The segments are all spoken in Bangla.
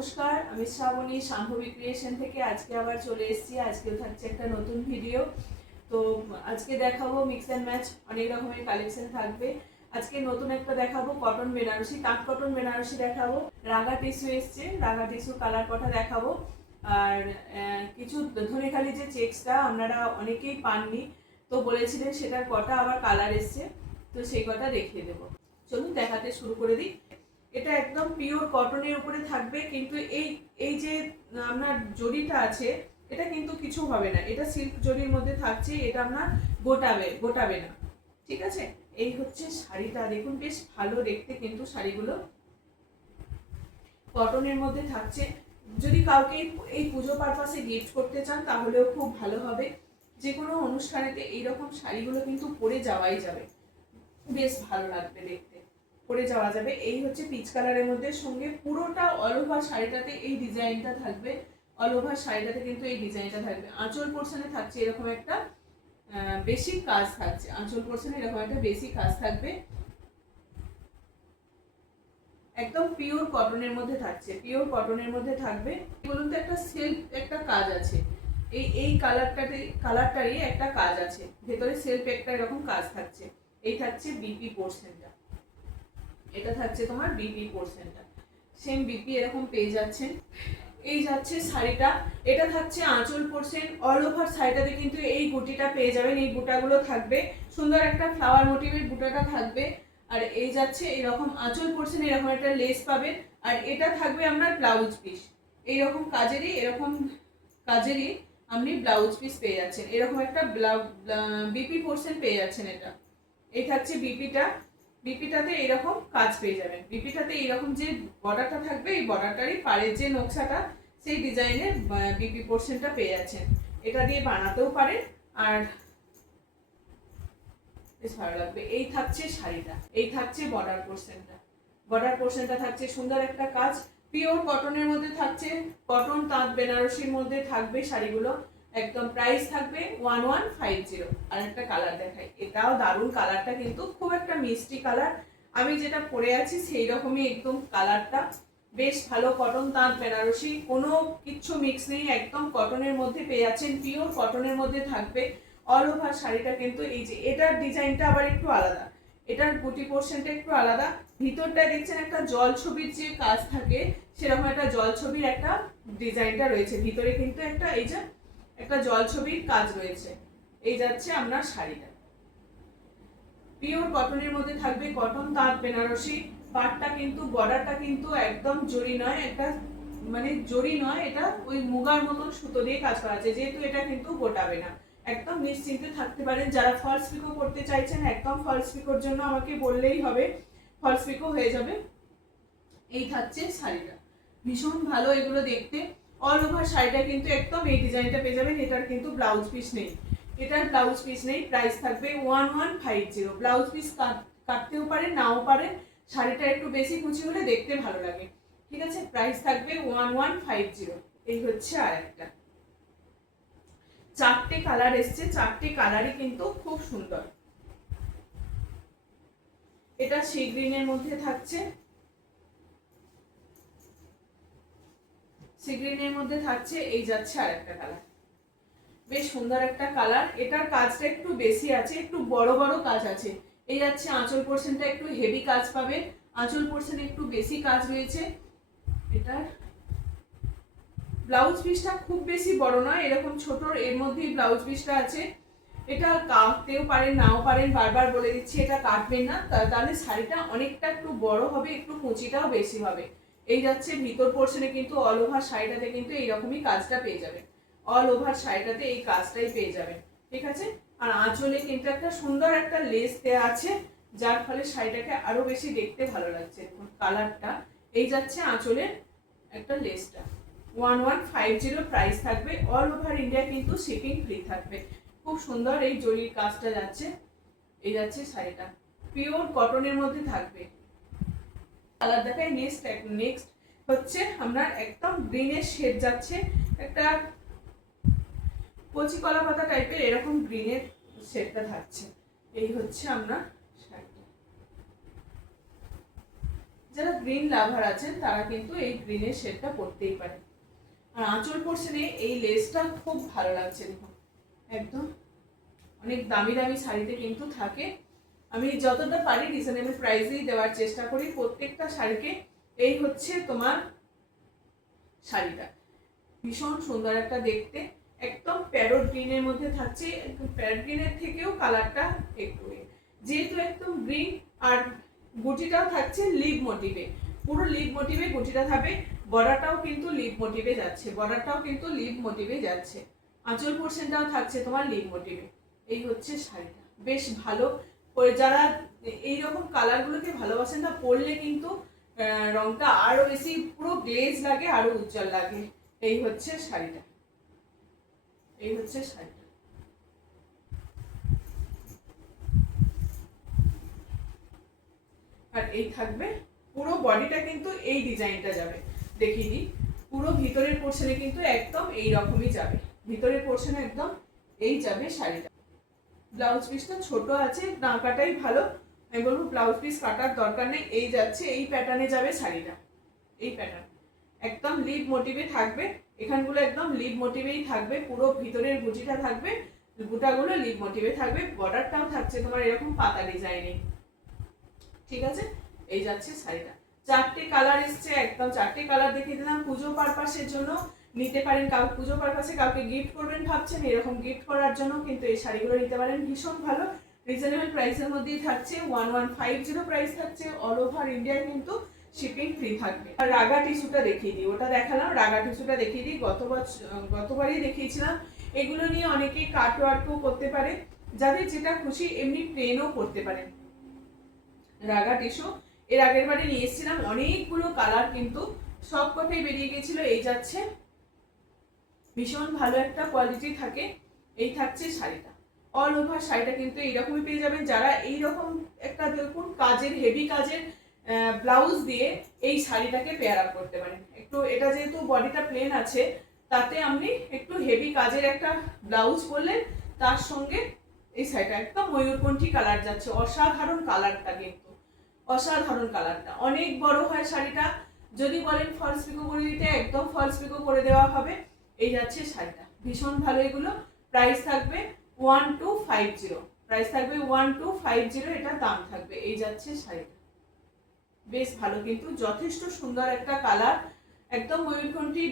নমস্কার, আমি শ্রাবণী শাম্ভবী ক্রিয়েশন থেকে আজকে আবার চলে এসেছি। আজকেও থাকছে একটা নতুন ভিডিও। তো আজকে দেখাবো মিক্স অ্যান্ড ম্যাচ, অনেক রকমের কালেকশন থাকবে। আজকে নতুন একটা দেখাবো কটন বেনারসি, তাঁত কটন বেনারসি দেখাবো। রাগা টিস্যু এসছে, রাগা টিস্যু কালার কটা দেখাবো। আর কিছু ধনেখালি যে চেক্সটা আপনারা অনেকেই পাননি, তো বলেছিলেন সেটার কটা আবার কালার এসছে, তো সেই কটা দেখিয়ে দেবো। চলুন দেখাতে শুরু করে দিই। এটা একদম পিওর কটনের উপরে থাকবে, কিন্তু এই এই যে আপনার জরিটা আছে এটা কিন্তু কিছু হবে না, এটা সিল্ক জরির মধ্যে থাকছে, এটা আপনার গোটাবে না, ঠিক আছে। এই হচ্ছে শাড়িটা, দেখুন বেশ ভালো দেখতে, কিন্তু শাড়িগুলো কটনের মধ্যে থাকছে। যদি কাউকে এই পুজো পারপাসে গিফট করতে চান তাহলেও খুব ভালো হবে। যে কোনো অনুষ্ঠানেতে এইরকম শাড়িগুলো কিন্তু পরে যাওয়াই যাবে, বেশ ভালো লাগবে দেখতে, পরে যাওয়া যাবে। এই হচ্ছে পিচ কালারের মধ্যে, সঙ্গে পুরোটা অল ওভার শাড়িটাতে এই ডিজাইনটা থাকবে। অল ওভার শাড়িটাতে কিন্তু এই ডিজাইনটা থাকবে। আঁচল পোর্শনে থাকছে এরকম একটা বেশি কাজ থাকছে, আঁচল পোর্শনে এরকম একটা বেশি কাজ থাকবে। একদম পিওর কটনের মধ্যে থাকছে, পিওর কটনের মধ্যে থাকবে। বলুন তো, একটা সেলফ একটা কাজ আছে, এই কালারটারই একটা কাজ আছে, ভেতরে সেলফ একটা এরকম কাজ থাকছে। এই থাকছে বিপি পোর্শনটা, এটা থাকছে তোমার বিপি পোর্শনটা, সেম বিপি এরকম পেয়ে যাচ্ছেন। এই যাচ্ছে শাড়িটা, এটা থাকছে আঁচল পোর্শন। অল ওভার শাড়িটাতে কিন্তু এই বুটিটা পেয়ে যাবেন, এই বুটাগুলো থাকবে, সুন্দর একটা ফ্লাওয়ার মোটিভের বুটাটা থাকবে। আর এই যাচ্ছে এরকম আঁচল পোর্শন, এরকম একটা লেস পাবেন। আর এটা থাকবে আপনার ব্লাউজ পিস, এইরকম কাজেরই আপনি ব্লাউজ পিস পেয়ে যাচ্ছেন, এরকম একটা বিপি পোর্শন পেয়ে যাচ্ছেন। এটা এই থাকছে বিপিটাতে এরকম কাজ পেয়ে যাবেন। বিপিটাতে এরকম যে বর্ডারটা থাকবে, এই বর্ডারটারই পাড়ের যে নকশাটা, সেই ডিজাইনের বিপি পোর্শনটা পেয়ে যাচ্ছেন। এটা দিয়ে বানাতেও পারেন, আর বেশ ভালো লাগবে। এই থাকছে শাড়িটা, এই থাকছে বর্ডার পোর্শনটা থাকছে সুন্দর একটা কাজ, পিওর কটনের মধ্যে থাকছে, কটন তাঁত বেনারসির মধ্যে থাকবে শাড়িগুলো। একদম প্রাইস থাকবে 1150। আর একটা কালার দেখাই, এটাও দারুণ কালারটা, কিন্তু খুব একটা মিষ্টি কালার। আমি যেটা পরে আছি সেই রকমই একদম কালারটা, বেশ ভালো। কটন তাঁত বেনারসি, কোনো কিচ্ছু মিক্স নেই, একদম কটনের মধ্যে পেয়ে যাচ্ছেন, পিওর কটনের মধ্যে থাকবে। অল ওভার শাড়িটা কিন্তু এই যে এটার ডিজাইনটা আবার একটু আলাদা, এটার বুটি পোর্শনটা একটু আলাদা। ভিতরটায় দেখছেন একটা জল ছবির যে কাজ থাকে, সেরকম একটা জল ছবির একটা ডিজাইনটা রয়েছে ভিতরে, কিন্তু একটা এই যে একটা জল ছবির কাজ রয়েছে। এই যাচ্ছে আপনার শাড়িটা, পিওর কটনের মধ্যে থাকবে, কটন তাঁত বেনারসি। পাটটা কিন্তু বর্ডারটা কিন্তু একদম জরি নয়, একটা মানে জরি নয়, এটা ওই মুগার মতন সুতো দিয়ে কাজ করা আছে, যেহেতু এটা কিন্তু গোটাবে না। একদম নিশ্চিন্তে থাকতে পারেন। যারা ফলস পিকো করতে চাইছেন, একদম ফলস পিকোর জন্য আমাকে বললেই হবে, ফলস পিকো হয়ে যাবে। এই থাকছে শাড়িটা, ভীষণ ভালো এগুলো দেখতে। অল ওভার শাড়িটা কিন্তু একদম এই ডিজাইনটা পেয়ে যাবেন। এটার কিন্তু ব্লাউজ পিস নেই, প্রাইস থাকবে 1150। ব্লাউজ পিস কাটতেও পারেন, নাও পারেন, শাড়িটা একটু বেশি কুচি হলে দেখতে ভালো লাগে, ঠিক আছে। প্রাইস থাকবে 1150। এই হচ্ছে আর একটা, চারটে কালার এসছে, চারটে কালারই কিন্তু খুব সুন্দর। এটা সি গ্রিনের মধ্যে থাকছে, সি গ্রিনের মধ্যে থাকছে। এই যাচ্ছে আর একটা কালার, বেশ সুন্দর একটা কালার। এটার কাজটা একটু বেশি আছে, একটু বড় বড় কাজ আছে। এই যাচ্ছে আঁচল পোর্শনটা একটু হেভি কাজ পাবে, আঁচল পোর্শনে একটু বেশি কাজ রয়েছে। এটার ব্লাউজ পিসটা খুব বেশি বড় নয়, এরকম ছোট এর মধ্যেই ব্লাউজ পিসটা আছে। এটা কাটতেও পারেন, নাও পারেন, বারবার বলে দিচ্ছি এটা কাটবেন না, তাহলে শাড়িটা অনেকটা একটু বড় হবে, একটু কুচিটাও বেশি হবে। এই যাচ্ছে ভিতর পোর্শনে, কিন্তু অল ওভার শাড়িটাতে কিন্তু এইরকমই কাজটা পেয়ে যাবেন, অল ওভার শাড়িটাতে এই কাজটাই পেয়ে যাবেন, ঠিক আছে। আর আঁচলে কিন্তু একটা সুন্দর একটা লেস দেওয়া আছে, যার ফলে শাড়িটাকে আরো বেশি দেখতে ভালো লাগছে। দেখুন কালারটা, এই যাচ্ছে আঁচলের একটা লেসটা। 1150 প্রাইস থাকবে। অল ওভার ইন্ডিয়া কিন্তু শিপিং ফ্রি থাকবে। খুব সুন্দর এই জরির কাজটা যাচ্ছে। এই যাচ্ছে শাড়িটা, পিওর কটনের মধ্যে থাকবে। কালার দেখায় নেক্সট হচ্ছে আপনার একদম গ্রিনের শেড যাচ্ছে, একটা কচি কলা পাতা টাইপের এরকম গ্রিনের শেডটা থাকছে। এই হচ্ছে আপনার শাড়িটা, যারা গ্রিন লাভার আছেন তারা কিন্তু এই গ্রিনের শেডটা পরতেই পারে। আর আঁচল পোর্শনে এই লেসটা খুব ভালো লাগছে, দেখুন একদম অনেক দামি দামি শাড়িতে কিন্তু থাকে। আমি যতটা পারি রিজনেবল প্রাইসেই দেওয়ার চেষ্টা করি প্রত্যেকটা শাড়িকে। এই হচ্ছে তোমার শাড়িটা, ভীষণ সুন্দর একটা দেখতে, একদম প্যারট গ্রিনের মধ্যে থাকছে। প্যারট গ্রিনের থেকেও কালারটা একটু, যেহেতু একদম গ্রিন, আর গুটিটাও থাকছে লিভ মোটিভে, পুরো লিভ মোটিভে গুটিটা থাকবে। বর্ডারটাও কিন্তু লিভ মোটিভে যাচ্ছে, বর্ডারটাও কিন্তু লিভ মোটিভে যাচ্ছে। আঁচল পোর্শনটাও থাকছে তোমার লিভ মোটিভে। এই হচ্ছে শাড়িটা, বেশ ভালো। যারা এইরকম কালারগুলোকে ভালোবাসেন না, পরলে কিন্তু রংটা আরো বেশি পুরো গ্লেজ লাগে, আরো উজ্জ্বল লাগে। এই হচ্ছে শাড়িটা, এই হচ্ছে শাড়িটা। আর এই থাকবে পুরো বডিটা কিন্তু এই ডিজাইনটা যাবে, দেখিয়ে দিই। পুরো ভিতরের পোর্শনে কিন্তু একদম এই রকমই যাবে, ভিতরের পোর্শনে একদম এই যাবে শাড়িটা। ব্লাউজ পিসটা ছোট আছে, না কাটাই ভালো, আমি বলবো ব্লাউজ পিস কাটার দরকার নেই। এই যাচ্ছে, এই প্যাটার্নে যাবে শাড়িটা, এই প্যাটার্ন একদম লিভ মোটিভে থাকবে। এখানগুলো একদম লিভ মোটিভেই থাকবে, পুরো ভিতরের বুটিটা থাকবে, বুটাগুলো লিভ মোটিভে থাকবে। বর্ডারটাও থাকছে তোমার এরকম পাতা ডিজাইনে, ঠিক আছে। এই যাচ্ছে শাড়িটা, 4টে কালার এসছে, একদম 4টে কালার দেখিয়ে দিলাম। পুজো পারপাসের জন্য নিতে পারেন, কাউকে পুজো পারপাসে কাউকে গিফট করবেন ভাবছেন, এরকম গিফট করার জন্য কিন্তু এই শাড়িগুলো নিতে পারেন, ভীষণ ভালো। রিজনেবল প্রাইসের মধ্যেই থাকছে, 1150 প্রাইস থাকছে। অল ওভার ইন্ডিয়ায় কিন্তু শিপিং ফ্রি থাকবে। আর রাগা টিস্যুটা দেখিয়ে দিই, ওটা দেখালাম, রাগা টিস্যুটা দেখিয়ে দিই। গতবারই দেখিয়েছিলাম। এগুলো নিয়ে অনেকেই কাট ওয়ার্কও করতে পারে, যাদের যেটা খুশি, এমনি প্লেনও করতে পারেন। রাগা টিস্যু এর আগের বারে নিয়ে এসেছিলাম, অনেকগুলো কালার কিন্তু সব কটাই বেরিয়ে গেছিল। এই যাচ্ছে, ভীষণ ভালো একটা কোয়ালিটি থাকে। এই থাকছে শাড়িটা, অল ওভার শাড়িটা কিন্তু এইরকমই পেয়ে যাবেন। যারা এইরকম একটা দেখুন কাজের, হেভি কাজের ব্লাউজ দিয়ে এই শাড়িটাকে পেয়ার আপ করতে পারেন। একটু এটা যেহেতু বডিটা প্লেন আছে, তাতে আপনি একটু হেভি কাজের একটা ব্লাউজ পরলেন, তার সঙ্গে এই শাড়িটা একদম ময়ূরকণ্ঠী কালার যাচ্ছে, অসাধারণ কালারটা, কিন্তু অসাধারণ কালারটা। অনেক বড় হয় শাড়িটা, যদি বলেন ফলস পিকো করে দিতে, একদম ফলস পিকো করে দেওয়া হবে। এই যাচ্ছে শাড়িটা, ভীষণ ভালো। এগুলো প্রাইস থাকবে 1250, প্রাইস থাকবে 1250, এটা দাম থাকবে। এই যাচ্ছে শাড়িটা, বেশ ভালো, কিন্তু যথেষ্ট সুন্দর একটা কালার, একদম ময়ূরকণ্ঠী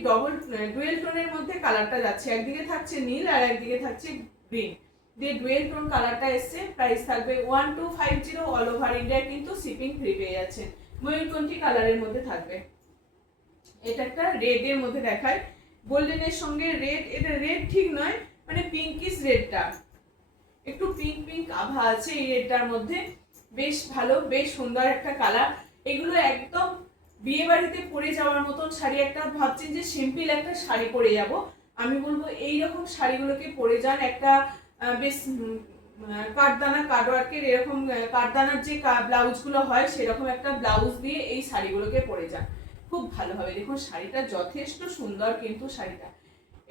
ডুয়েল টোনের মধ্যে কালারটা যাচ্ছে। একদিকে থাকছে নীল আর একদিকে থাকছে গ্রিন, দিয়ে ডুয়েল টোন কালারটা এসছে। প্রাইস থাকবে 1250, অল ওভার ইন্ডিয়া কিন্তু শিপিং ফ্রি পেয়ে যাচ্ছে। ময়ূরকণ্ঠী কালারের মধ্যে থাকবে। এটা একটা রেডের মধ্যে দেখায়, গোল্ডেনের সঙ্গে রেড, এটা রেড ঠিক নয়, মানে পিঙ্কিশ রেডটা, একটু পিঙ্ক পিঙ্ক আভা আছে এই রেডটার মধ্যে। বেশ ভালো, বেশ সুন্দর একটা কালার। এগুলো একদম বিয়ে বাড়িতে পরে যাওয়ার মতন শাড়ি। একটা ভাবছেন যে সিম্পল একটা শাড়ি পরে যাব, আমি বলবো এইরকম শাড়িগুলোকে পরে যান। একটা বেশ কাঠদানা কাটওয়ার্কের, এরকম কাঠদানার যে ব্লাউজগুলো হয়, সেরকম একটা ব্লাউজ দিয়ে এই শাড়িগুলোকে পরে যান, খুব ভালো হবে। দেখুন শাড়িটা যথেষ্ট সুন্দর, কিন্তু শাড়িটা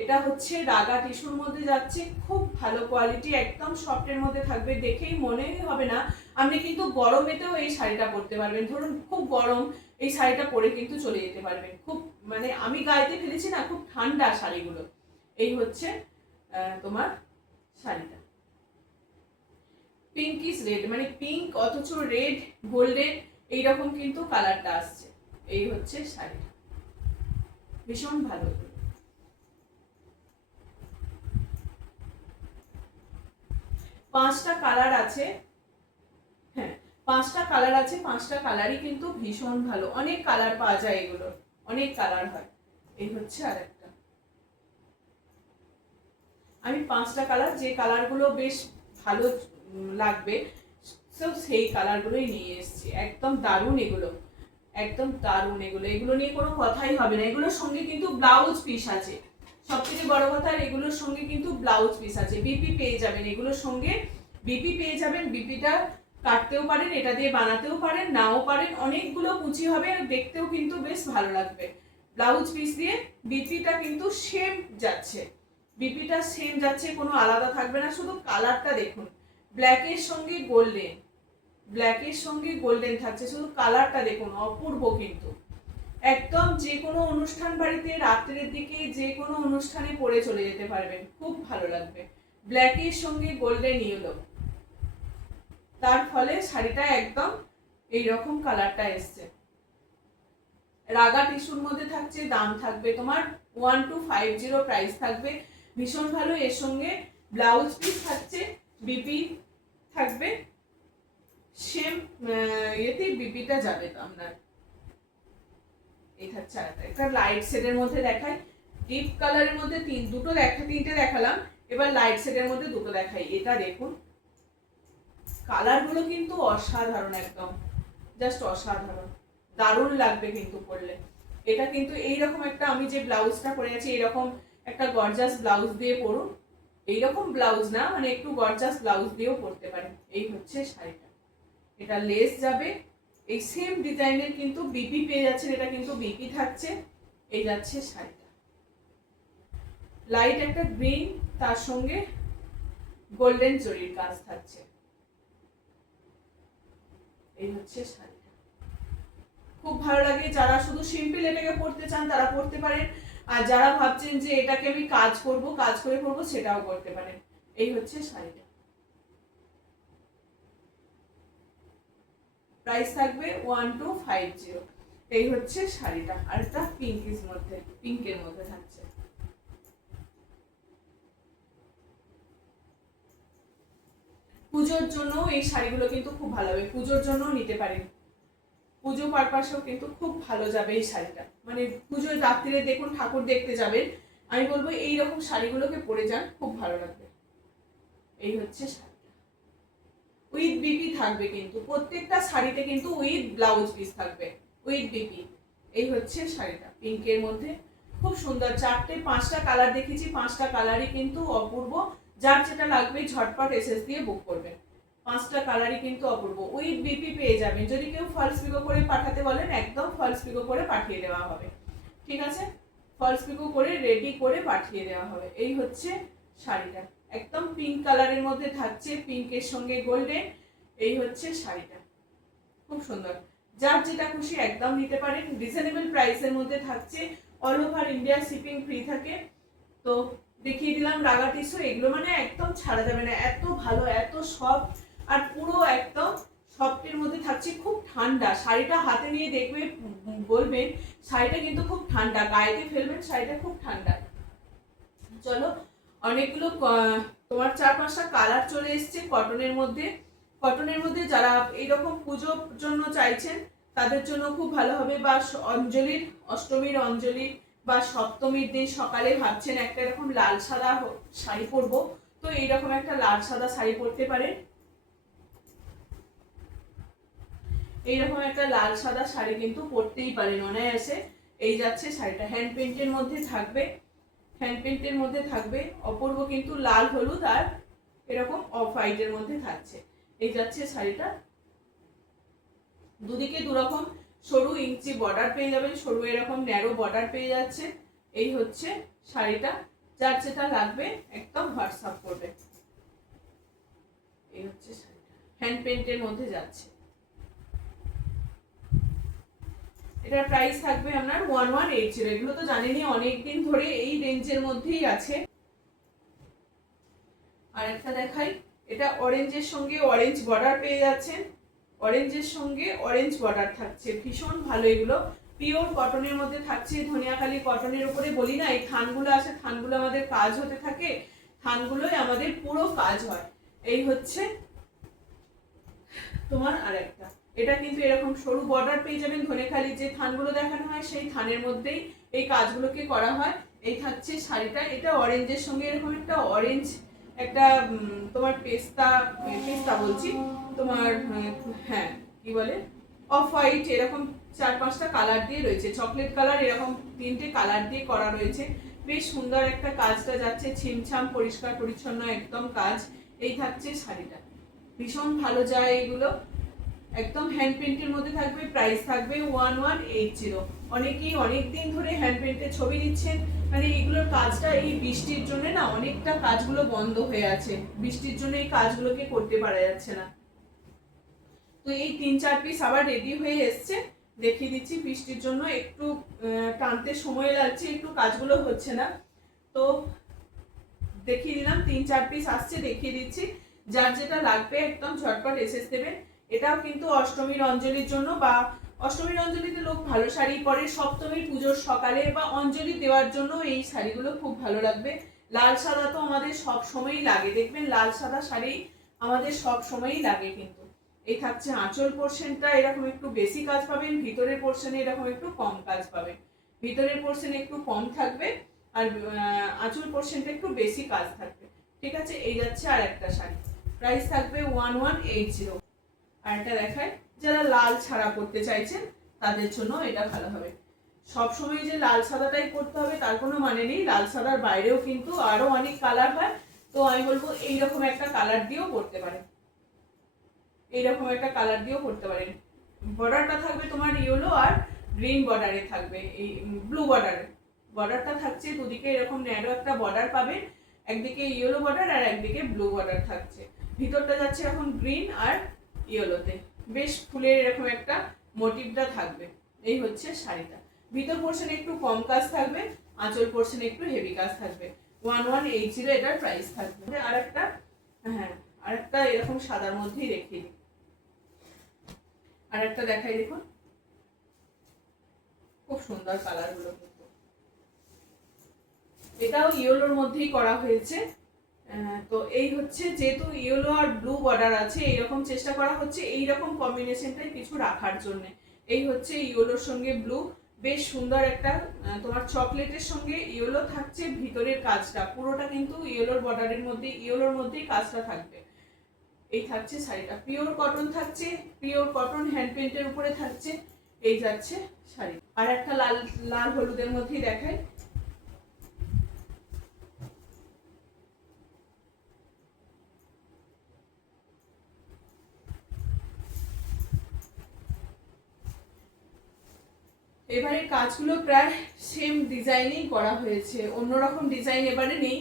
এটা হচ্ছে রাগা টিস্যুর মধ্যে যাচ্ছে, খুব ভালো কোয়ালিটি, একদম সফটের মধ্যে থাকবে। দেখেই মনেই হবে না, আপনি কিন্তু গরমেতেও এই শাড়িটা পরতে পারবেন। ধরুন খুব গরম, এই শাড়িটা পরে কিন্তু চলে যেতে পারবেন। খুব মানে আমি গায়েতে ফেলেছি না, খুব ঠান্ডা শাড়িগুলো। এই হচ্ছে তোমার শাড়িটা, পিঙ্কিশ রেড, মানে পিঙ্ক অথচ রেড গোল্ডেন, এইরকম কিন্তু কালারটা আসছে। এই হচ্ছে শাড়িটা, ভীষণ ভালো। 5টা কালার আছে, হ্যাঁ 5টা কালার আছে, 5টা কালারই কিন্তু ভীষণ ভালো। অনেক কালার পাওয়া যায়, এগুলো অনেক কালার হয়। এই হচ্ছে আরেকটা, আমি 5টা কালার, যে কালারগুলো বেশ ভালো লাগবে সেই কালারগুলোই নিয়ে এসেছি। একদম দারুণ এগুলো, একদম দারুণ এগুলো, এগুলো নিয়ে কোনো কথাই হবে না। এগুলোর সঙ্গে কিন্তু ব্লাউজ পিস আছে, সবথেকে বড় কথা, এগুলোর সঙ্গে কিন্তু ব্লাউজ পিস আছে। বিপি পেয়ে যাবেন, এগুলোর সঙ্গে বিপি পেয়ে যাবেন। বিপিটা কাটতেও পারেন, এটা দিয়ে বানাতেও পারেন, নাও পারেন। অনেকগুলো কুচি হবে, দেখতেও কিন্তু বেশ ভালো লাগবে। ব্লাউজ পিস দিয়ে বিপিটা কিন্তু সেম যাচ্ছে, বিপিটা সেম যাচ্ছে, কোনো আলাদা থাকবে না। শুধু কালারটা দেখুন, ব্ল্যাকের সঙ্গে গোল্ডেন, ব্ল্যাকের সঙ্গে গোল্ডেন থাকছে, শুধু কালারটা দেখুন অপূর্ব। কিন্তু একদম যে কোনো অনুষ্ঠান বাড়িতে রাত্রের দিকে যে কোনো অনুষ্ঠানে পরে চলে যেতে পারবেন, খুব ভালো লাগবে। ব্ল্যাকের সঙ্গে গোল্ডেন ইয়েলো, তার ফলে শাড়িটা একদম এইরকম কালারটা এসছে। রাগা টিস্যুর মধ্যে থাকছে, দাম থাকবে তোমার 1250, প্রাইস থাকবে ভীষণ ভালো। এর সঙ্গে ব্লাউজ পিস থাকছে, বিপি থাকবে, সেম এতে বিপিটা যাবে তো আপনার। এই থাকছে আরেকটা, একটা লাইট শেডের মধ্যে দেখাই, ডিপ কালারের মধ্যে তিনটে দেখালাম, এবার লাইট শেডের মধ্যে দুটো দেখাই। এটা দেখুন কালার গুলো কিন্তু অসাধারণ, একদম জাস্ট অসাধারণ, দারুণ লাগবে কিন্তু পরলে। এটা কিন্তু এইরকম একটা, আমি যে ব্লাউজটা পরে আছি এইরকম একটা গর্জাস ব্লাউজ দিয়ে পরুন, এইরকম ব্লাউজ না মানে একটু গর্জাস ব্লাউজ দিয়েও পরতে পারেন। এই হচ্ছে শাড়িটা, এটা লেস যাবে, এই সেম ডিজাইনের কিন্তু বিপি পেয়ে যাচ্ছেন, এটা কিন্তু বিপি থাকছে। এই যাচ্ছে শাড়িটা, লাইট একটা গ্রিন, তার সঙ্গে গোল্ডেন জরির কাজ থাকছে। এই হচ্ছে শাড়িটা, খুব ভালো লাগে। যারা শুধু সিম্পল এটাকে পরতে চান তারা পরতে পারেন, আর যারা ভাবছেন যে এটাকে আমি কাজ করে পরবো সেটাও করতে পারেন। এই হচ্ছে শাড়িটা, প্রাইস থাকবে 1250। এই হচ্ছে শাড়িটা, আর একটা পিঙ্কের মধ্যে থাকছে। পুজোর জন্য এই শাড়িগুলো কিন্তু খুব ভালো হবে, পুজোর জন্য নিতে পারেন, পুজো পারপাসেও কিন্তু খুব ভালো যাবে এই শাড়িটা। মানে পুজোর রাত্রিরে দেখুন ঠাকুর দেখতে যাবেন, আমি বলবো এইরকম শাড়িগুলোকে পরে যান, খুব ভালো লাগবে। এই হচ্ছে শাড়িটা, উইথ বিপি থাকবে, কিন্তু প্রত্যেকটা শাড়িতে কিন্তু উইথ ব্লাউজ পিস থাকবে, উইথ বিপি। এই হচ্ছে শাড়িটা, পিঙ্কের মধ্যে খুব সুন্দর। 4-5টা কালার দেখেছি, 5টা কালারই কিন্তু অপূর্ব। যার যেটা লাগবে ঝটপট এসএস দিয়ে বুক করবেন, 5টা কালারই কিন্তু অপূর্ব। উইথ বিপি পেয়ে যাবেন, যদি কেউ ফলস পিকো করে পাঠাতে বলেন একদম ফলস পিকো করে পাঠিয়ে দেওয়া হবে, ঠিক আছে, ফলস পিকো করে রেডি করে পাঠিয়ে দেওয়া হবে। এই হচ্ছে শাড়িটা, একদম পিঙ্ক কালারের মধ্যে থাকছে, পিঙ্কের সঙ্গে গোল্ডেন। এই হচ্ছে শাড়িটা, খুব সুন্দর। যার যেটা খুশি একদম নিতে পারেন, রিজনেবল প্রাইসের মধ্যে থাকছে, all over India shipping free থাকে। তো দেখিয়ে দিলাম রাগা টিস্যু, এগুলো মানে একদম ছাড়া যাবে না, এত ভালো, এত সফট, আর পুরো একদম সফটের মধ্যে থাকছে, খুব ঠান্ডা। শাড়িটা হাতে নিয়ে দেখবে বলবেন শাড়িটা কিন্তু খুব ঠান্ডা, গায়েতে ফেলবেন শাড়িটা খুব ঠান্ডা। চলো, অনেকগুলো তোমার 4-5টা কালার চলে এসছে কটনের মধ্যে। কটনের মধ্যে যারা এইরকম পুজোর জন্য চাইছেন তাদের জন্য খুব ভালো হবে, বা অষ্টমীর অঞ্জলি বা সপ্তমীর দিন সকালে ভাবছেন একটা এরকম লাল সাদা শাড়ি পরবো, তো এইরকম একটা লাল সাদা শাড়ি পরতে পারেন। এইরকম একটা লাল সাদা শাড়ি কিন্তু পরতেই পারেন অনায়াসে। এই যাচ্ছে শাড়িটা, হ্যান্ড পেন্টের মধ্যে থাকবে, হ্যান্ড পেন্টের মধ্যে থাকবে, অপূর্ব কিন্তু লাল হলুদ আর এরকম অফ হোয়াইটের মধ্যে থাকছে। এই যাচ্ছে শাড়িটা, দুদিকে দুরকম সরু ইঞ্চি বর্ডার পেয়ে যাবেন, সরু এরকম ন্যারো বর্ডার পেয়ে যাচ্ছে। এই হচ্ছে শাড়িটা, যার যেটা লাগবে একদম হোয়াটসঅ্যাপ করবে। এই হচ্ছে শাড়িটা, হ্যান্ড পেন্টের মধ্যে যাচ্ছে। এটার প্রাইস থাকবে আপনার 1180। এগুলো তো জানেনই অনেকদিন ধরে এই রেঞ্জের মধ্যেই আছে। আর একটা দেখাই, এটা অরেঞ্জের সঙ্গে অরেঞ্জ বর্ডার পেয়ে যাচ্ছেন, অরেঞ্জের সঙ্গে অরেঞ্জ বর্ডার থাকছে, ভীষণ ভালো। এগুলো পিওর কটনের মধ্যে থাকছে, ধনিয়াখালি কটনের উপরে বলি না এই থানগুলো আসে, থানগুলো আমাদের কাজ হতে থাকে, থানগুলোই আমাদের পুরো কাজ হয়। এই হচ্ছে তোমার আরেকটা, এটা কিন্তু এরকম সরু বর্ডার পেয়ে যাবেন, ধনেখালি যে থানগুলো দেখানো হয় সেই থানের মধ্যেই এই কাজগুলোকে করা হয়। এই থাকছে শাড়িটা, এটা অরেঞ্জের সঙ্গে এরকম একটা অরেঞ্জ, একটা তোমার পেস্তা বলছি তোমার, হ্যাঁ কি বলে অফ হোয়াইট, এরকম 4-5টা কালার দিয়ে রয়েছে, চকলেট কালার, এরকম 3টে কালার দিয়ে করা রয়েছে। বেশ সুন্দর একটা কাজটা যাচ্ছে, ছিমছাম পরিষ্কার পরিচ্ছন্ন একদম কাজ। এই থাকছে শাড়িটা, ভীষণ ভালো যায় এগুলো, একদম হ্যান্ড পেন্টের মধ্যে থাকবে, প্রাইস থাকবে 1180। অনেকেই অনেকদিন ধরে হ্যান্ড পেন্টের ছবি দিচ্ছেন, মানে এগুলোর কাজটা এই বৃষ্টির জন্য না অনেকটা কাজগুলো বন্ধ হয়ে আছে, বৃষ্টির জন্য এই কাজগুলোকে করতে পারা যাচ্ছে না। তো তো এই 3-4 পিস আবার রেডি হয়ে এসছে, দেখিয়ে দিচ্ছি। বৃষ্টির জন্য একটু টানতে সময় লাগছে, একটু কাজগুলো হচ্ছে না, তো দেখিয়ে দিলাম। 3-4 পিস আসছে, দেখিয়ে দিচ্ছি। যার যেটা লাগবে একদম ঝটপট এসে দেবেন। এটাও কিন্তু অষ্টমীর অঞ্জলির জন্য, বা অষ্টমীর অঞ্জলিতে লোক ভালো শাড়ি পরে, সপ্তমীর পুজোর সকালে বা অঞ্জলি দেওয়ার জন্য এই শাড়িগুলো খুব ভালো লাগবে। লাল সাদা তো আমাদের সব সময়ই লাগে, দেখবেন লাল সাদা শাড়ি আমাদের সব সময়ই লাগে। কিন্তু এই থাকছে আঁচল পোর্শনটা, এরকম একটু বেশি কাজ পাবেন, ভিতরের পোর্শনে এরকম একটু কম কাজ পাবেন। ভিতরের পোর্শনে একটু কম থাকবে আর আঁচল পোর্শনটা একটু বেশি কাজ থাকবে। ঠিক আছে, এই যাচ্ছে আর একটা শাড়ি, প্রাইস থাকবে 1180। আর এটা দেখায়, যারা লাল ছাড়া করতে চাইছেন তাদের জন্য এটা ভালো হবে। সবসময় যে লাল সাদাটাই করতে হবে তার কোনো মানে নেই, লাল সাদার বাইরেও কিন্তু আরো অনেক কালার হয়। তো আমি বলবো এইরকম একটা কালার দিয়েও করতে পারেন, এইরকম একটা কালার দিয়েও করতে পারেন। বর্ডারটা থাকবে তোমার ইয়েলো আর গ্রিন বর্ডারে থাকবে, এই ব্লু বর্ডারে বর্ডারটা থাকছে দুদিকে, এরকম ন্যারো একটা বর্ডার পাবেন, একদিকে ইয়েলো বর্ডার আর একদিকে ব্লু বর্ডার থাকছে। ভিতরটা যাচ্ছে এখন গ্রিন আর ইয়েলোতে, বেশ ফুলের এরকম একটা মোটিভটা থাকবে। এই হচ্ছে শাড়িটা। ভিতর পোর্শনে একটু কম কাজ থাকবে, আঁচল পোর্শনে একটু হেভি কাজ থাকবে। 1180 এটার প্রাইস থাকবে। আর একটা, হ্যাঁ আর একটা এরকম সাদার মধ্যেই রেখে দিই, আর একটা দেখাই, দেখুন খুব সুন্দর কালার গুলো, কিন্তু এটাও ইয়েলোর মধ্যেই করা হয়েছে। তো এই হচ্ছে, যেহেতু ইয়েলো আর ব্লু বর্ডার আছে, এইরকম চেষ্টা করা হচ্ছে এইরকম কম্বিনেশনটাই কিছু রাখার জন্য। এই হচ্ছে ইয়েলোর সঙ্গে ব্লু, বেশ সুন্দর একটা তোমার চকলেটের সঙ্গে ইয়েলো থাকছে। ভিতরের কাজটা পুরোটা কিন্তু ইয়েলোর বর্ডারের মধ্যে, ইয়েলোর মধ্যেই কাজটা থাকবে। এই থাকছে শাড়িটা, পিওর কটন থাকছে, পিওর কটন হ্যান্ড পেন্টের উপরে থাকছে। এই যাচ্ছে শাড়ি। আর একটা লাল লাল হলুদের মধ্যেই দেখায়, এবারে কাজগুলো প্রায় সেম ডিজাইনেই করা হয়েছে, অন্যরকম ডিজাইন এবারে নেই,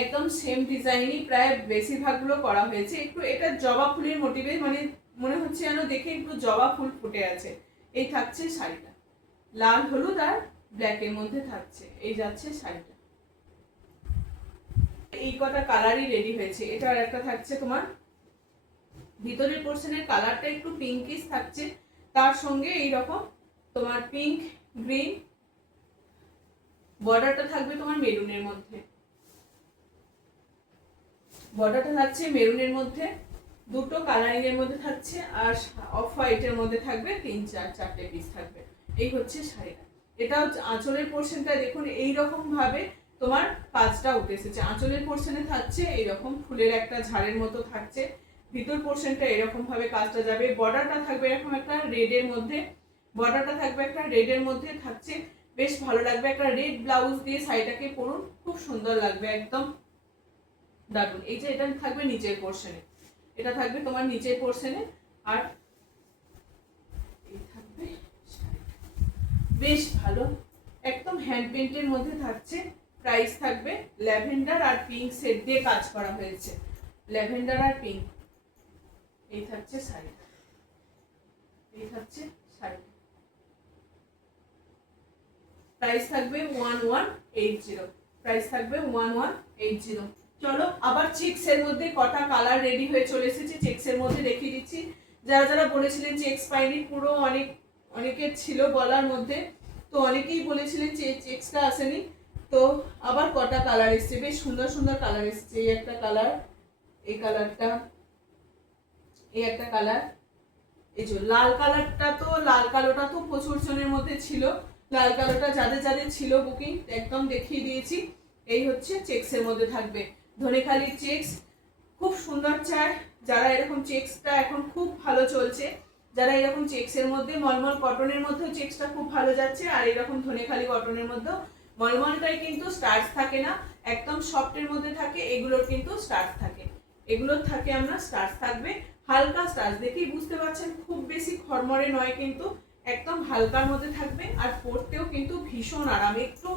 একদম সেম ডিজাইনই প্রায় বেশিরভাগগুলো করা হয়েছে। একটু এটা জবা ফুলের মোটিভে, মানে মনে হচ্ছে যেন দেখে একটু জবা ফুল ফুটে আছে। এই থাকছে শাড়িটা, লাল হলুদ আর ব্ল্যাকের মধ্যে থাকছে। এই যাচ্ছে শাড়িটা, এই কটা কালারই রেডি হয়েছে। এটা আর একটা থাকছে তোমার ভিতরের পোর্শনের কালারটা একটু পিঙ্কিশ থাকছে, তার সঙ্গে এইরকম তোমার পিঙ্ক গ্রিন বর্ডারটা থাকবে তোমার মেরুনের মধ্যে, বর্ডারটা থাকছে মেরুনের মধ্যে, দুটো কালারিং এর মধ্যে থাকছে, আর অফ হোয়াইটের মধ্যে থাকবে 3-4 পিস থাকবে। এই হচ্ছে শাড়িটা। এটাও আঁচলের পোর্শনটা দেখুন এইরকম ভাবে তোমার কাজটা উঠে এসেছে। আঁচলের পোর্শনে থাকছে এইরকম ফুলের একটা ঝাড়ের মতো থাকছে, ভিতর পোর্শনটা এরকম ভাবে কাজটা যাবে। বর্ডারটা থাকবে এরকম একটা রেডের মধ্যে, বর্ডারটা থাকবে একটা রেডের মধ্যে থাকছে, বেশ ভালো লাগবে। একটা রেড ব্লাউজ দিয়ে শাড়িটাকে পরুন, খুব সুন্দর লাগবে, একদম দারুন। এই যে এটা থাকবে নিচের পোর্শনে, এটা থাকবে তোমার নিচের পোর্শনে, আর এই থাকবে বেশ ভালো একদম হ্যান্ড পেইন্টের মধ্যে থাকছে। প্রাইস থাকবে, ল্যাভেন্ডার আর পিঙ্ক সেট দিয়ে কাজ করা হয়েছে, ল্যাভেন্ডার আর পিঙ্ক। এই থাকছে শাড়ি, এই থাকছে শাড়ি, প্রাইস থাকবে 1180, প্রাইস থাকবে 1180। চলো আবার চেক্সের মধ্যে কটা কালার রেডি হয়ে চলে এসেছে, চেক্সের মধ্যে দেখিয়ে দিচ্ছি। যারা যারা বলেছিলেন চেক্স পাইনি, পুরো অনেকের ছিল বলার মধ্যে, তো অনেকেই বলেছিলেন চেক্সটা আসেনি। তো আবার কটা কালার এসছে, বেশ সুন্দর সুন্দর কালার এসছে। এই একটা কালার, এই কালারটা, এই একটা কালার, এই যে লাল কালারটা, তো লাল কালোটা তো প্রচুর জনের মধ্যে ছিল, লাল কালোটা যাদের যাদের ছিল বুকিং একদম দেখিয়ে দিয়েছি। এই হচ্ছে চেক্সের মধ্যে থাকবে, ধনেখালির চেক্স, খুব সুন্দর চায়। যারা এরকম চেক্সটা এখন খুব ভালো চলছে, যারা এরকম চেক্সের মধ্যে, মলমল কটনের মধ্যেও চেক্সটা খুব ভালো যাচ্ছে, আর এরকম ধনেখালি কটনের মধ্যেও, মলমলটাই কিন্তু স্টার্চ থাকে না, একদম সফটের মধ্যে থাকে, এগুলোর কিন্তু স্টার্চ থাকে, এগুলোর থাকে আমরা স্টার্চ থাকবে, হালকা স্টার্চ, দেখেই বুঝতে পারছেন খুব বেশি খরমরে নয়, কিন্তু একদম হালকার মধ্যে থাকবে। আর পরতেও কিন্তু ভীষণ আরাম, একটু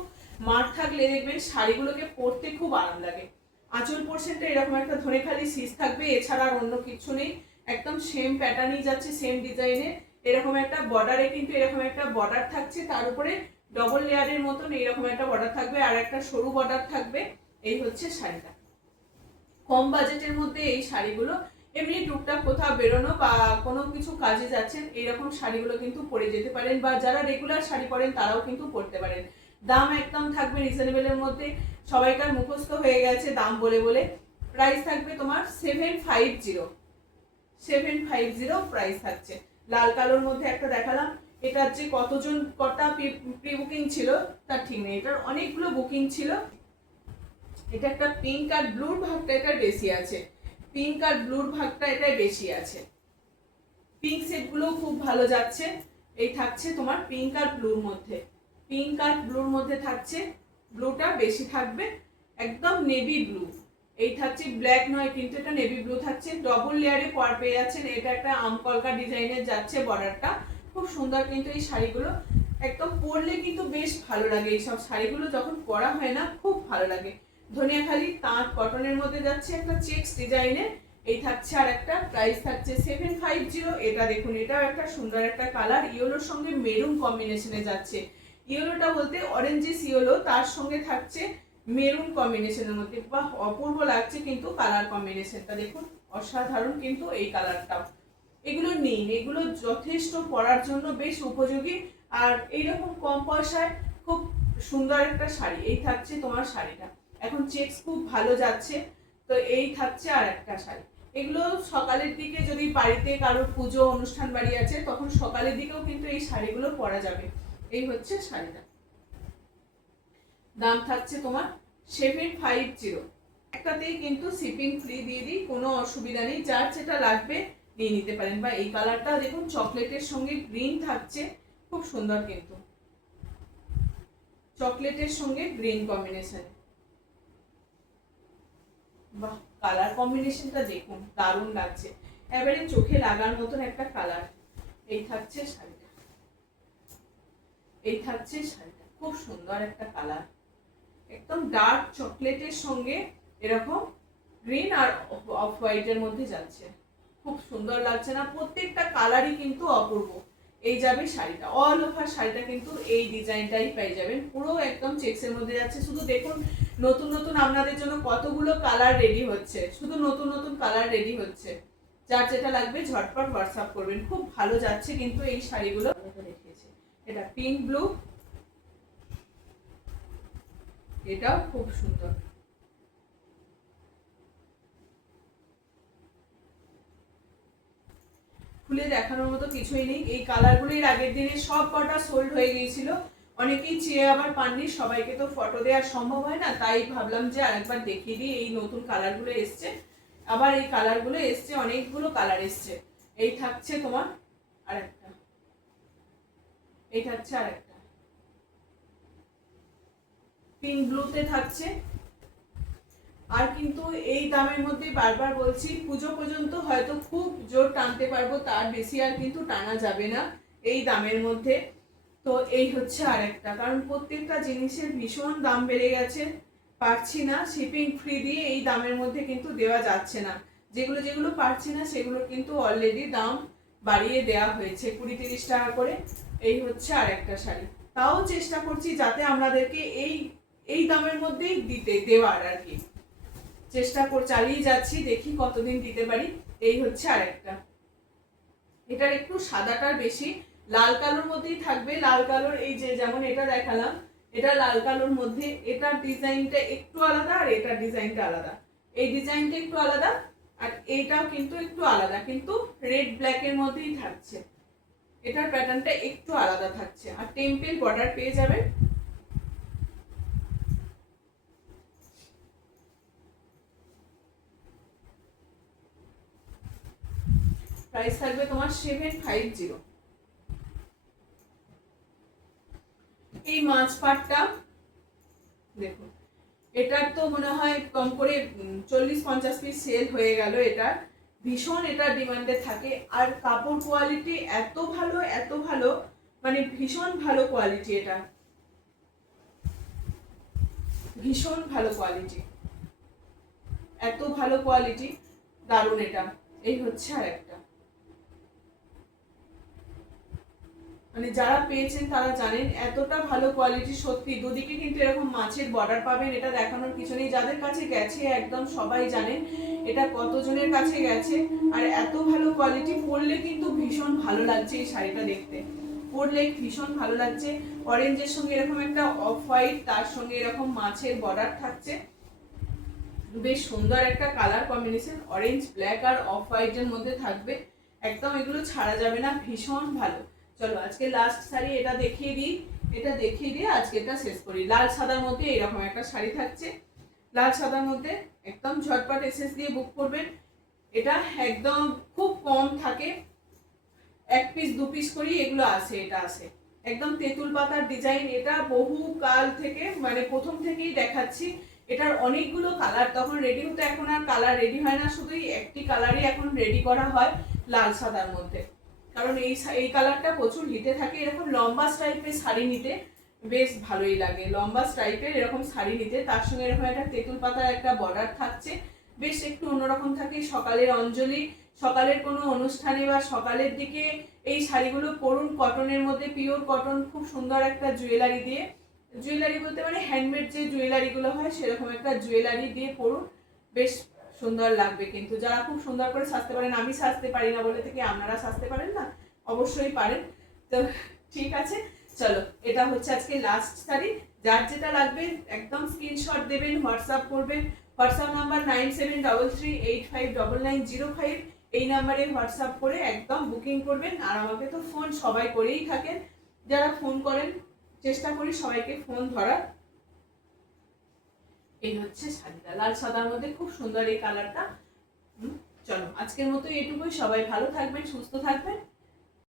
মার থাকলে দেখবেন শাড়িগুলোকে পরতে খুব আরাম লাগে। আঁচল পোর্শনটা এরকম একটা ধনেখালি সিস থাকবে, এছাড়া আর অন্য কিছু নেই, একদম সেম প্যাটার্নই যাচ্ছে, সেম ডিজাইনে। এরকম একটা বর্ডারে কিন্তু এরকম একটা বর্ডার থাকছে, তার উপরে ডবল লেয়ারের মতন এইরকম একটা বর্ডার থাকবে, আর একটা সরু বর্ডার থাকবে। এই হচ্ছে শাড়িটা। কম বাজেটের মধ্যে এই শাড়িগুলো, এমনি টুকটাক কোথাও বেরোনো বা কোনো কিছু কাজে যাচ্ছেন এইরকম শাড়িগুলো কিন্তু পরে যেতে পারেন, বা যারা রেগুলার শাড়ি পরেন তারাও কিন্তু পরতে পারেন। দাম একদম থাকবে রিজনেবলের মধ্যে, সবাইকার মুখস্থ হয়ে গেছে দাম বলে বলে। প্রাইস থাকবে তোমার 750 প্রাইস থাকছে। লাল কালোর মধ্যে একটা দেখালাম, এটা যে কতজন কটা প্রি বুকিং ছিল তার ঠিক নেই, এটার অনেকগুলো বুকিং ছিল। এটা একটা পিঙ্ক আর ব্লুর ভাগটা এটা বেশি আছে, পিঙ্ক আর ব্লুর ভাগটা এটাই বেশি আছে। পিঙ্ক সেটগুলো খুব ভালো যাচ্ছে। এই থাকছে তোমার পিঙ্ক আর ব্লুর মধ্যে, পিঙ্ক আর ব্লুর মধ্যে থাকছে, ব্লুটা বেশি থাকবে, একদম নেভি ব্লু। এই থাকছে ব্ল্যাক নয় কিন্তু এটা নেভি ব্লু থাকছে, ডবল লেয়ারে পর পেয়ে যাচ্ছেন। এটা একটা আমকলকা ডিজাইনের যাচ্ছে বর্ডারটা, খুব সুন্দর কিন্তু এই শাড়িগুলো একদম পরলে কিন্তু বেশ ভালো লাগে। এইসব শাড়িগুলো যখন পরা হয় না খুব ভালো লাগে। ধনিয়াখালি তাঁত কটনের মধ্যে যাচ্ছে একটা চেকস ডিজাইনের। এই থাকছে আর একটা, প্রাইস থাকছে 750। এটা দেখুন, এটাও একটা সুন্দর একটা কালার, ইয়েলোর সঙ্গে মেরুন কম্বিনেশনে যাচ্ছে। ইয়েলোটা বলতে অরেঞ্জিস ইয়েলো, তার সঙ্গে থাকছে মেরুন কম্বিনেশনের মধ্যে, বাহ অপূর্ব লাগছে কিন্তু কালার কম্বিনেশনটা দেখুন, অসাধারণ কিন্তু এই কালারটাও। এগুলো নিন, এগুলো যথেষ্ট পরার জন্য বেশ উপযোগী, আর এইরকম কম পয়সায় খুব সুন্দর একটা শাড়ি। এই থাকছে তোমার শাড়িটা, এখন চেকস খুব ভালো যাচ্ছে। তো এই থাকছে আর একটা শাড়ি। এগুলো সকালের দিকে যদি বাড়িতে কারোর পুজো অনুষ্ঠান বাড়ি আছে তখন সকালের দিকেও কিন্তু এই শাড়িগুলো পরা যাবে। এই হচ্ছে শাড়িটা, দাম থাকছে তোমার 750। একটাতেই কিন্তু শিপিং ফ্রি দিয়ে দিই, কোনো অসুবিধা নেই, যার যেটা লাগবে নিয়ে নিতে পারেন। বা এই কালারটা দেখুন চকলেটের সঙ্গে গ্রিন থাকছে, খুব সুন্দর কিন্তু চকলেটের সঙ্গে গ্রিন কম্বিনেশন। বাহ কালার কম্বিনেশনটা দেখুন দারুণ লাগছে, এবারে চোখে লাগার মতন একটা কালার। এই থাকছে শাড়িটা, এই থাকছে শাড়িটা, খুব সুন্দর একটা কালার, একদম ডার্ক চকলেটের সঙ্গে এরকম গ্রিন আর অফ হোয়াইটের মধ্যে যাচ্ছে, খুব সুন্দর লাগছে না? প্রত্যেকটা কালারই কিন্তু অপূর্ব। এই যাবে শাড়িটা, অল ওভার শাড়িটা কিন্তু এই ডিজাইনটাই পেয়ে যাবেন, পুরো একদম চেক্সের মধ্যে যাচ্ছে। শুধু দেখুন নতুন নতুন আপনাদের জন্য কতগুলো কালার রেডি হচ্ছে, শুধু নতুন নতুন কালার রেডি হচ্ছে। যার যেটা লাগবে ঝটপট হোয়াটসঅ্যাপ করবেন, খুব ভালো যাচ্ছে কিন্তু এই শাড়িগুলো। দেখিয়েছে এটা পিঙ্ক ব্লু, এটাও খুব সুন্দর। খুলে দেখানোর মতো কিছুই নেই, এই কালারগুলির আগের দিনে সব কটা সোল্ড হয়ে গিয়েছিল, অনেকেই চেয়ে আবার পাননি, সবাইকে তো ফটো দেওয়া সম্ভব হয় না, তাই ভাবলাম যে আরেকবার দেখিয়ে দিই। এই নতুন কালারগুলো এসছে, আবার এই কালারগুলো এসছে, অনেকগুলো কালার এসছে। এই থাকছে তোমার আরেকটা, এই থাকছে আরেকটা পিঙ্ক ব্লুতে থাকছে। আর কিন্তু এই দামের মধ্যে বারবার বলছি, পুজো পর্যন্ত হয়তো খুব জোর টানতে পারবো, তার বেশি আর কিন্তু টানা যাবে না এই দামের মধ্যে। তো এই হচ্ছে আরেকটা, কারণ প্রত্যেকটা জিনিসের ভীষণ দাম বেড়ে গেছে, পারছি না শিপিং ফ্রি দিয়ে এই দামের মধ্যে কিন্তু দেওয়া যাচ্ছে না। যেগুলো যেগুলো পারছি না সেগুলো কিন্তু অলরেডি দাম বাড়িয়ে দেওয়া হয়েছে 20-30 টাকা করে। এই হচ্ছে আরেকটা শাড়ি, তাও চেষ্টা করছি যাতে আপনাদেরকে এই এই দামের মধ্যেই দেওয়ার আর কি, চেষ্টা চালিয়ে যাচ্ছি, দেখি কতদিন দিতে পারি। এই হচ্ছে আরেকটা, এটার একটু সাদাটার বেশি, লাল কালোর মধ্যেই থাকবে। লাল কালোর এই যে যেমন এটা দেখালাম, এটা লাল কালোর মধ্যে, এটার ডিজাইনটা একটু আলাদা আর এটার ডিজাইনটা আলাদা। এই ডিজাইনটা একটু আলাদা আর এইটাও কিন্তু একটু আলাদা, কিন্তু রেড ব্ল্যাকের মধ্যেই থাকছে। এটার প্যাটার্নটা একটু আলাদা থাকছে, আর টেম্পল বর্ডার পেয়ে যাবেন। প্রাইস থাকবে তোমার 750। এই মাছ পাটটা দেখুন, এটার তো মনে হয় কম করে 40-50 পিস সেল হয়ে গেল। এটা ভীষণ এটা ডিমান্ডে থাকে, আর কাপড় কোয়ালিটি এত ভালো, এত ভালো, মানে ভীষণ ভালো কোয়ালিটি, এটা ভীষণ ভালো কোয়ালিটি, এত ভালো কোয়ালিটি, দারুণ। এটা এই হচ্ছে আরেকটা, মানে যারা পেয়েছেন তারা জানেন এতটা ভালো কোয়ালিটি, সত্যি দুদিকে কিন্তু এরকম মাছের বর্ডার পাবেন, এটা দেখানোর কিছু নেই, যাদের কাছে গেছে একদম সবাই জানেন এটা কতজনের কাছে গেছে। আর এত ভালো কোয়ালিটি, পরলে কিন্তু ভীষণ ভালো লাগছে এই শাড়িটা দেখতে, পরলে ভীষণ ভালো লাগছে। অরেঞ্জের সঙ্গে এরকম একটা অফ হোয়াইট, তার সঙ্গে এরকম মাছের বর্ডার থাকছে, বেশ সুন্দর একটা কালার কম্বিনেশন, অরেঞ্জ ব্ল্যাক আর অফ হোয়াইটের মধ্যে থাকবে, একদম এগুলো ছাড়া যাবে না, ভীষণ ভালো। চলো আজকে লাস্ট শাড়ি এটা দেখিয়ে দিই, এটা দেখিয়ে দিয়ে আজকে এটা শেষ করি। লাল সাদার মধ্যে এরকম একটা শাড়ি থাকছে, লাল সাদার মধ্যে একদম ঝটপট এসএস দিয়ে বুক করবেন। এটা একদম খুব কম থাকে, 1 পিস 2 পিস করি এগুলো আসে, এটা আসে একদম তেঁতুল পাতার ডিজাইন, এটা বহু কাল থেকে মানে প্রথম থেকেই দেখাচ্ছি। এটার অনেকগুলো কালার, তখন রেডি হতে এখন আর কালার রেডি হয় না, শুধুই একটি কালারই এখন রেডি করা হয় লাল সাদার মধ্যে, কারণ এই কালারটা প্রচুর হিটে থাকে। এরকম লম্বা স্টাইপের শাড়ি নিতে বেশ ভালোই লাগে, লম্বা স্টাইপের এরকম শাড়ি নিতে, তার সঙ্গে এরকম একটা তেঁতুল পাতার একটা বর্ডার থাকছে, বেশ একটু অন্যরকম থাকে। সকালের অঞ্জলি, সকালের কোনো অনুষ্ঠানে বা সকালের দিকে এই শাড়িগুলো পরুন, কটনের মধ্যে, পিওর কটন, খুব সুন্দর একটা জুয়েলারি দিয়ে, জুয়েলারি বলতে মানে হ্যান্ডমেড যে জুয়েলারিগুলো হয় সেরকম একটা জুয়েলারি দিয়ে পরুন, বেশ সুন্দর লাগবে। কিন্তু যারা খুব সুন্দর করে সাজতে পারেন, আমি সাজতে পারি না বলে থেকে আপনারা সাজতে পারেন না, অবশ্যই পারেন। তো ঠিক আছে, চলো এটা হচ্ছে আজকে লাস্ট শাড়ি। যার যেটা লাগবে একদম স্ক্রিনশট দেবেন, হোয়াটসঅ্যাপ করবেন, হোয়াটসঅ্যাপ নাম্বার 9733859905, এই নাম্বারে হোয়াটসঅ্যাপ করে একদম বুকিং করবেন। আর আমাকে তো ফোন সবাই করেই থাকেন, যারা ফোন করেন চেষ্টা করি সবাইকে ফোন ধরার। এই হচ্ছে শাড়িটা লাল সাদার মধ্যে, খুব সুন্দর এই কালারটা। চলো আজকের মতো এটুকুই, সবাই ভালো থাকবেন, সুস্থ থাকবেন।